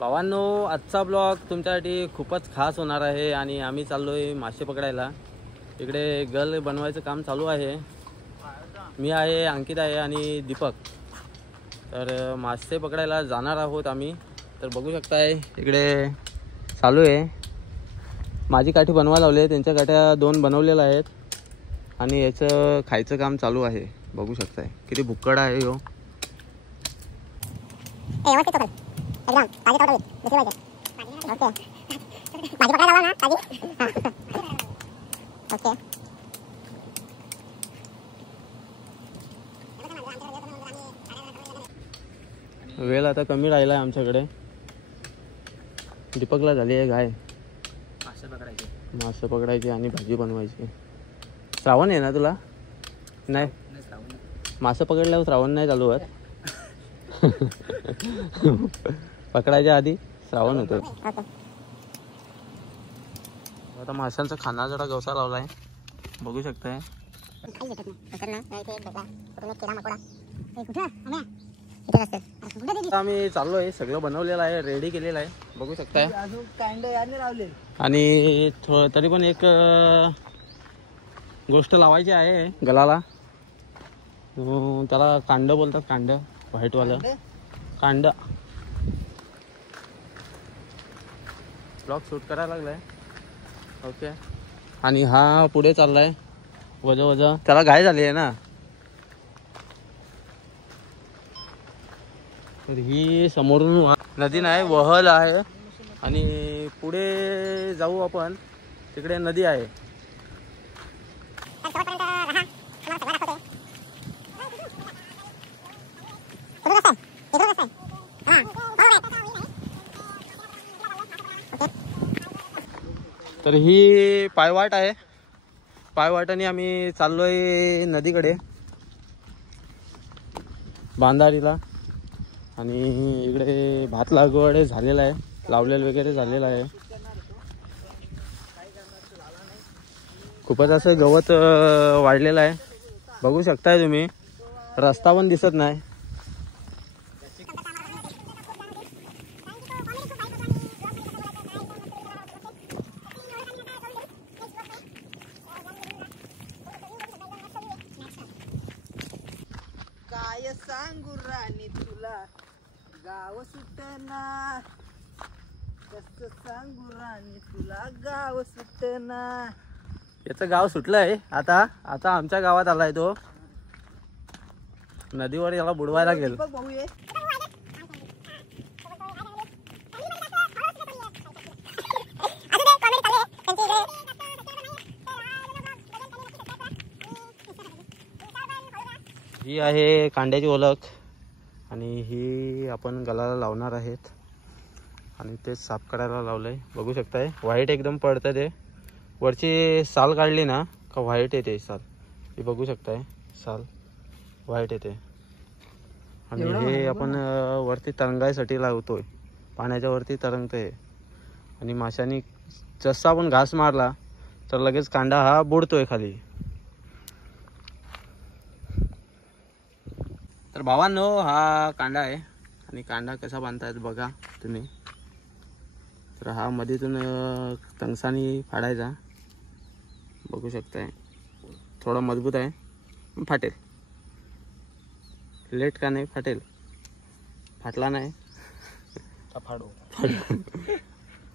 भावांनो, आजचा ब्लॉग तुमच्यासाठी खूपच खास होणार आहे आणि आम्ही चाललोय मासे पकडायला। इकडे गल बनवायचं काम चालू आहे। मी आहे, अंकित आहे आणि दीपक। तर मासे पकडायला जाणार आहोत आम्ही। तर बघू शकताय इकडे चालू आहे। माझी काठी बनवायला लावली आहे, त्यांच्या काठ्या 2 बनवलेल्या आहेत आणि याचं खायचं काम चालू आहे। बघू शकताय किती भुक्कड आहे हो। वेळ आता कमी राहिला आहे आमच्याकडे। दीपकला झाली आहे घाय मासे पकडायची आणि भाजी बनवायची। श्रावण आहे ना तुला? नाही, मासे पकडल्यावर श्रावण नाही चालू होत। पकडायच्या आधी श्रावण होतो। आता माशांचा खाना जरा गवसा लावलाय, बघू शकताय। आम्ही चाललोय, सगळं बनवलेलं आहे, रेडी केलेलं आहे, बघू शकताय। आणि तरी पण एक गोष्ट लावायची आहे गलाला, त्याला कांड बोलतात। कांड, व्हाईटवालं कांड। ब्लॉग शूट करायला लागलाय। ओके, आणि हा पुढे चाललाय वजा वजा, त्याला घाय झाली आहे ना। तर ही समोरून नदी नाही, वहल आहे आणि पुढे जाऊ आपण, तिकडे नदी आहे। तर ही पायवाट आहे, पायवाटाने आम्ही चाललोय नदीकडे, बांधारीला। आणि इकडे भात लागवड झालेला आहे, लावलेलं वगैरे झालेलं आहे। खूपच असं गवत वाढलेलं आहे, बघू शकताय तुम्ही। रस्ता पण दिसत नाही। काय सांगू राणी तुला गाव सुटना, कस सांगू राणी तुला गाव सुटना। याचं गाव सुटलंय आता। आता आमच्या गावात आलाय तो, नदीवर याला बुडवायला गेल। ही आहे कांड्याची ओळख आणि ही आपण गलाला लावणार आहेत आणि ते साफ करायला लावलंय, बघू शकताय। व्हाईट एकदम पडतं ते, वरची साल काढली ना का व्हाईट येते साल, हे बघू शकताय। साल व्हाईट येते आणि हे आपण वरती तरंगायसाठी लावतोय, पाण्याच्या वरती तरंगतंय। आणि माशांनी जसा आपण घास मारला तर लगेच कांडा हा बुडतोय खाली। तर भावांनो, हा कांडा आहे आणि कांडा कसा बांधतायत बघा तुम्ही। तर हा मधीतून तंगसानी फाडायचा, बघू शकताय। थोडा मजबूत आहे, फाटेल। लेट का नाही फाटेल, फाटला नाही फाडू।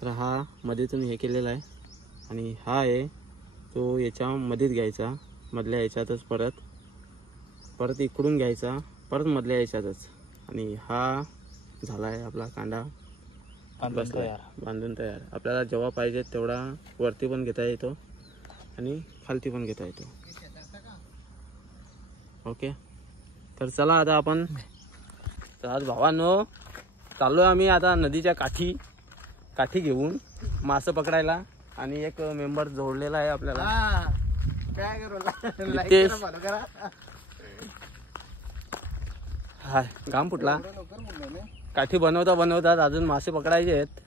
तर हा मधीतून हे केलेला आहे आणि हा आहे तो याच्या मधीत घ्यायचा, मधल्या याच्यातच परत इकडून घ्यायचा, परत मधल्या याच्यातच। आणि हा झाला आहे आपला कांडा बांधून तयार। आपल्याला जेव्हा पाहिजे तेवढा वरती पण घेता येतो आणि खालती पण घेता येतो। ओके, तर चला आता आपण, तर आज भावांनो चाललोय आम्ही आता नदीच्या काठी घेऊन मासे पकडायला। आणि एक मेंबर जोडलेला आहे आपल्याला, काय करू नितेश। हाय, घाम फुटला। काठी बनवतात, अजून मासे पकडायचे आहेत।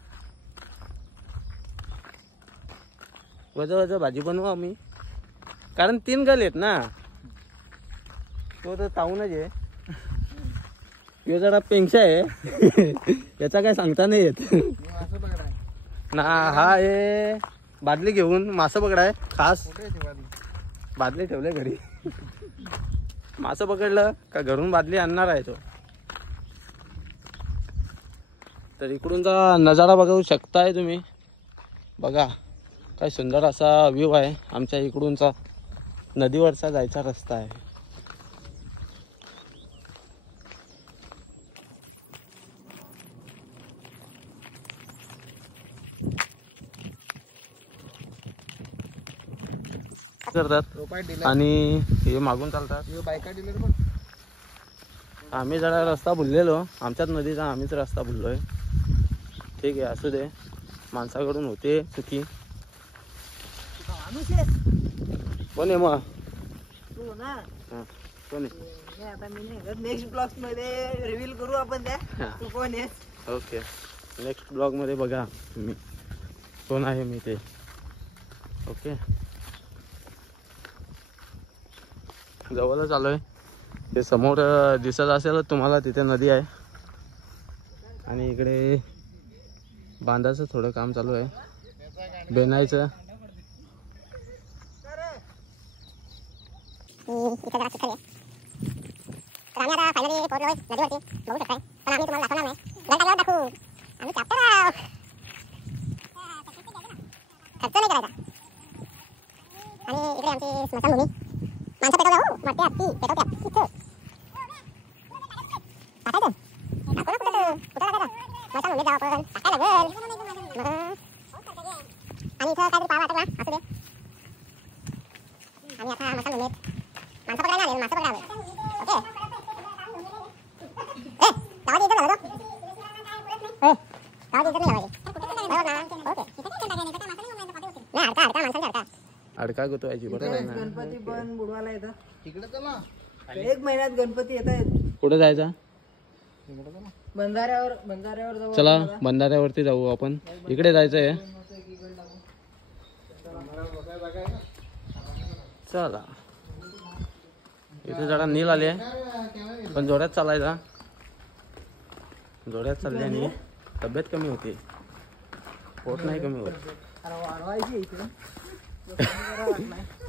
वजा भाजी बनवू आम्ही, कारण 3 गल आहेत ना, तो तर ताऊनच आहे। हे जरा पेंक्षा आहे याचा काय सांगता नाही येत असं बघा ना. हा हे बादली घेऊन मासं पकडाय खास. बादली ठेवले घरी. मासं पकडलं का घरून बादली आणणार आहे तो. तर इकडूनचा नजारा बघू शकताय तुम्ही. बघा काय सुंदर असा व्ह्यू आहे आमच्या इकडूनचा. नदीवरचा जायचा रस्ता आहे. करतात आणि हे मागून चालतात. बायका डीलर पण आम्ही जरा रस्ता भुललेलो. आमच्याच नदीचा आम्हीच रस्ता भुललोय. ठीक आहे असू दे. माणसाकडून होते चुकी. कोण आहे मग? तू ना. कोण आहे? आता मी नाही नेक्स्ट ब्लॉग्स मध्ये रिव्हील करू आपण त्या. तू कोण आहेस? ओके नेक्स्ट ब्लॉग मध्ये बघा तुम्ही कोण आहे मी ते. ओके जवळच आलोय. ते समोर दिसत असेल तुम्हाला तिथे नदी आहे. आणि इकडे बांधाचं थोडं काम चालू आहे बेनायचं. अडका गुतवायची बरोबर आहे ना. गणपती पण बुडवायला येतात तिकडे. चला 1 महिन्यात गणपती येत आहेत. कुठे जायचा? बंधाऱ्यावर जाऊ. चला बंधाऱ्यावरती जाऊ आपण. इकडे जायचंय. चला इथे जरा नील आले पण जोड्यात चालायचा. जोड्यात चालल्याने तब्येत कमी होते. पोट नाही कमी होत.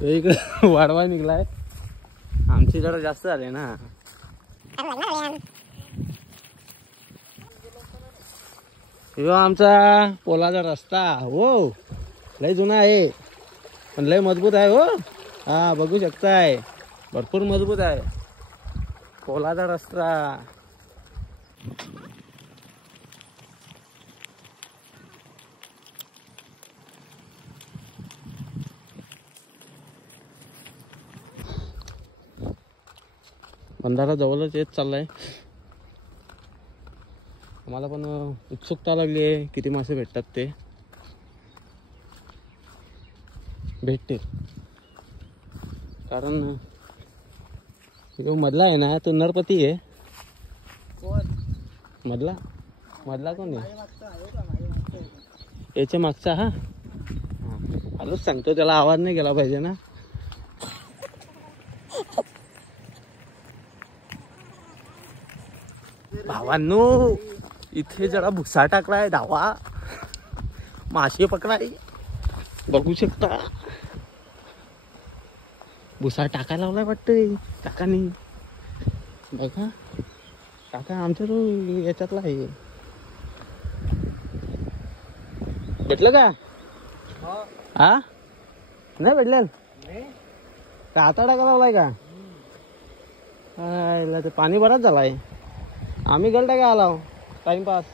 इकडे वाढवा निघलाय. आमची जरा जास्त झाले ना. ह्यो आमचा पोलाचा रस्ता हो. लय जुना आहे पण लय मजबूत आहे हो. हा बघू शकताय भरपूर मजबूत आहे पोलाचा रस्ता. बंधारा जवळच येत चाललाय. आम्हाला पण उत्सुकता लागली आहे किती मासे भेटतात ते. भेटतील कारण जो मधला आहे ना तो नरपती आहे. मधला कोण आहे? याच्या मागचा. हा आलोच सांगतो त्याला आवाज नाही गेला पाहिजे ना. भावांनो इथे जरा भुसा टाकलाय. धावा मासे पकडाय. बघू शकता भुसा टाकायला लावलाय वाटतंय काकानी. बघा काका आमच्या तो याच्यातला आहे. भेटलं का? हा नाही भेटलं का? आता टाका लावलाय का? ते पाणी बराच झालाय. आम्ही गलटा काय आला टाइमपास.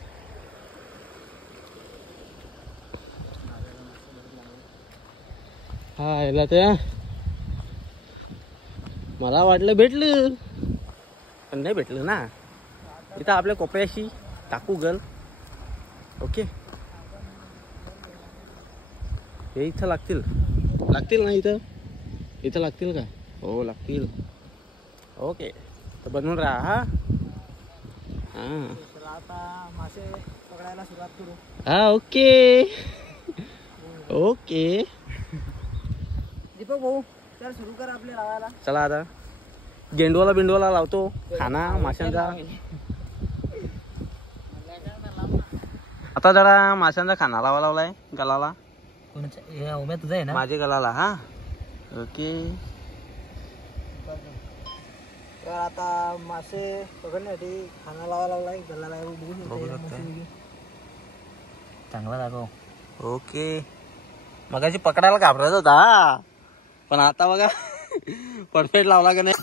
हा याला ते मला वाटलं भेटलं पण नाही भेटलं ना. इथं आपल्या कोपऱ्याशी टाकू गल. ओके हे इथं लागतील ना. इथं लागतील का? हो लागतील. ओके तर बनवून राहा. आता मासे पकडायला सुरुवात करू. हा ओके दीपक भाऊ चल सुरू कर आपल्या लावायला. चला आता गेंडवाला बिंडवाला लावतो खाना माशांचा. आता जरा माशांचा खाना लावलाय गलाला. कोणाचा तुझा आहे ना? माझे गलाला. हा ओके. तर आता मासे पकडण्यासाठी खाना लावा लावलाय गल्ला बघू शकता. चांगला दाखव. ओके. मगाशी पकडायला घाबरत होता पण आता बघा परफेक्ट लावला का नाही.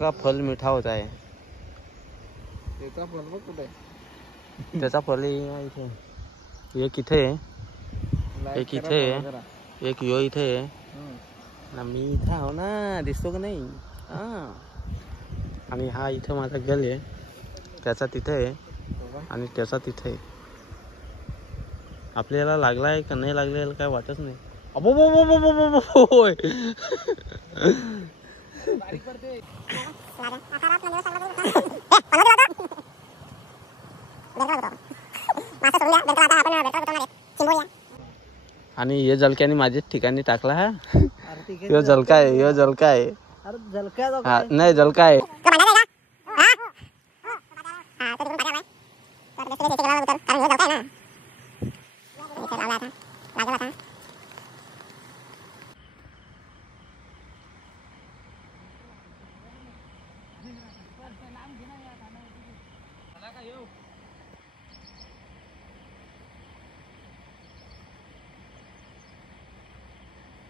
का फल मीठा होता है. त्याचा फल बघ कुठे. त्याचा फल इथे. एक इथे एक इथे एक यो इथे ना. मी इथे आहो ना. दिसतो का नाही. हा. आणि हा इथे माझा गल आहे. त्याचा तिथे आहे आणि त्याचा तिथे आहे. आपल्याला लागला आहे का नाही लागलेला काय वाटत नाही. अबो आणि हे जलक्याने माझ्याच ठिकाणी टाकला. हा यो जलका आहे. यो जलका आहे. हा नाही जलका आहे.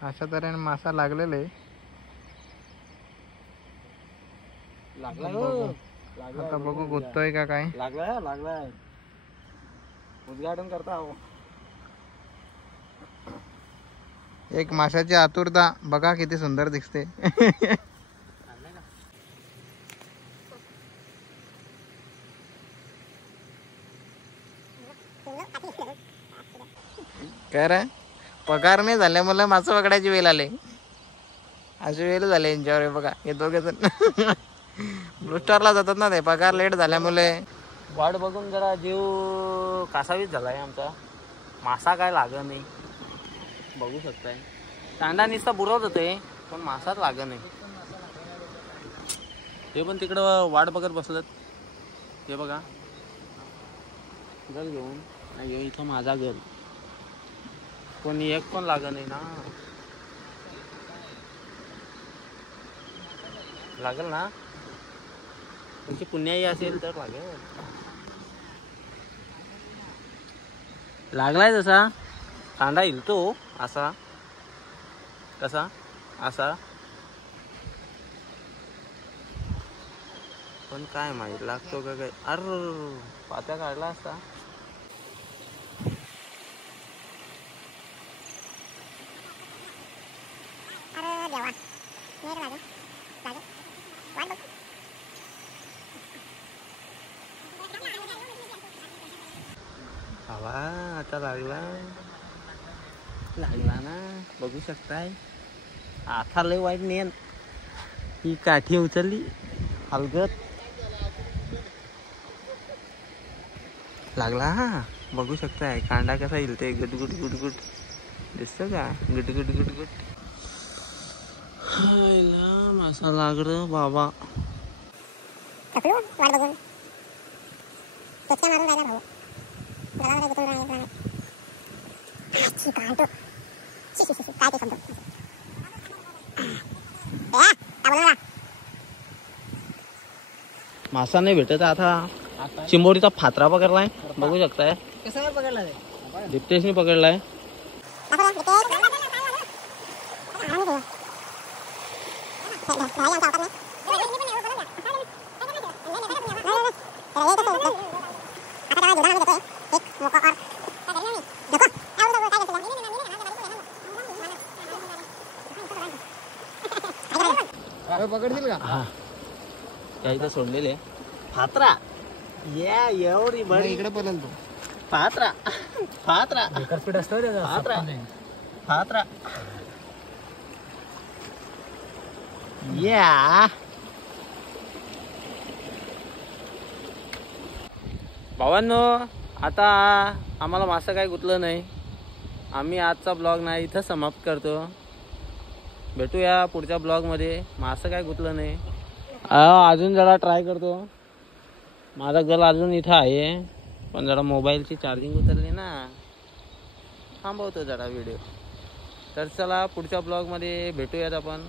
अशा तऱ्हेने मासा लागलेला आहे. आता बघू गुंततोय का काय. लागलाय उद्घाटन करता. एक माशाची आतुरता बघा किती सुंदर दिसते. काय रे पगार नाही झाले मला मासे पकडायची वेळ आले. अशी वेळ झाले यांच्यावर. बघा हे दोघे जण ब्लूस्टारला जातात ना. ते पगार लेट झाल्यामुळे वाट बघून जरा जीव कासावीस झालाय आमचा. मासा काय लागत नाही. बघू शकताय. कांदा नुसता बुरवत होते पण मासाच लागत नाही. ते पण तिकडं वाट बघत बसलं. हे बघा गल घेऊन. नाही इथं माझा गल कोणी एक पण लागत नाही ना. लागल ना. तुमची पुण्याई असेल तर लागेल. लागलाय जसा कांदा हिलतो असा. कसा असा. पण काय माहित लागतो का काय. अर पात्या काढला असता. हवा आता लागला ना. बघू शकताय. आता लय वाईट नेन. ही काठी उचलली हलगत. लागला. हा बघू शकताय कांदा कसा हिलते. गुटगुट गुटगुट दिसतं का. गुटगुट गुटगुट. मासा लागल बाबा. मासा नाही भेटत. आता चिंबोरीचा फात्रा पकडलाय. बघू शकताय. कसा पकडला दिप्तेशने पकडलाय. पकडतील का? हा काही तर सोडलेले फात्रा या एवढी बडी इकडे पडेल तो. फात्रा फात्रा स्पीड असतो रे फात्रा फात्रा या भावांनो, आता आम्हाला मासं काय गुतलं नाही. आम्ही आजचा ब्लॉग नाही इथं समाप्त करतो. भेटूया पुढच्या ब्लॉगमध्ये. मासं काय गुतलं नाही. अजून जरा ट्राय करतो. माझा गल अजून इथं आहे, पण जरा मोबाईलची चार्जिंग उतरली ना, थांबवतो जरा व्हिडिओ. तर चला पुढच्या ब्लॉगमध्ये भेटूयात आपण.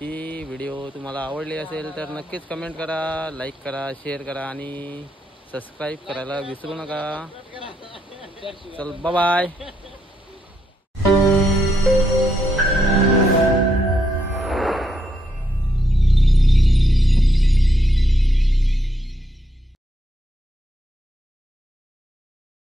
ही व्हिडिओ तुम्हाला आवडली असेल तर नक्कीच कमेंट करा, लाईक करा, शेअर करा आणि सबस्क्राईब करायला विसरू नका. चल बाय बाय.